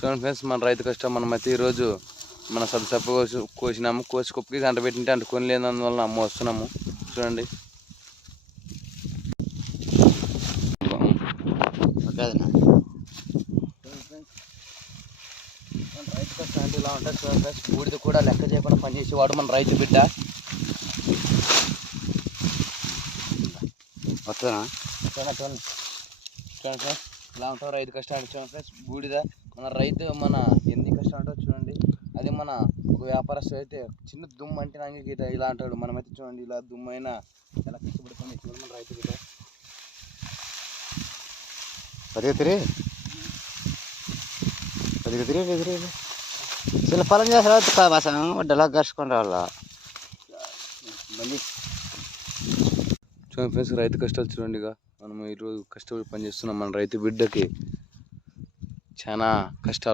చూడండి ఫ్రెండ్స్, మన రైతు కష్టం. మనమైతే ఈరోజు మన సబ్బు కోసినాము. కోసి కుప్పకి గంట పెట్టింటే అంటే కొని లేనందువల్ల అమ్మ వస్తున్నాము. చూడండి రైతు కష్టం అంటే ఇలా ఉంటుంది. చూడండి ఫ్రెండ్స్, బూడిద కూడా లెక్క చేయకుండా పనిచేసేవాడు మన రైతు బిడ్డ. వస్తుందా? చూడండి చూడండి చూడండి ఫ్రెండ్స్, ఇలా ఉంటాం రైతు కష్టాలు. చూడండి ఫ్రెండ్స్, బూడిద మన రైతు మన ఎన్ని కష్టం ఉంటుందో చూడండి. అది మన ఒక వ్యాపారస్తు అయితే చిన్న దుమ్ము అంటే నాకు గీత ఇలా అంటాడు. మనమైతే చూడండి ఇలా దుమ్ము అయినా ఎలా కష్టపడుతుంది చూడండి మన రైతు బిడ్డ. చిన్న పొలం చేస్తారు వడ్డలా గడుచుకొని రావాలా. చూడండి ఫ్రెండ్స్, రైతు కష్టాలు చూడండి. ఇక మనం ఈరోజు కష్టపడి పనిచేస్తున్నాం. మన రైతు బిడ్డకి చాలా కష్టాలు.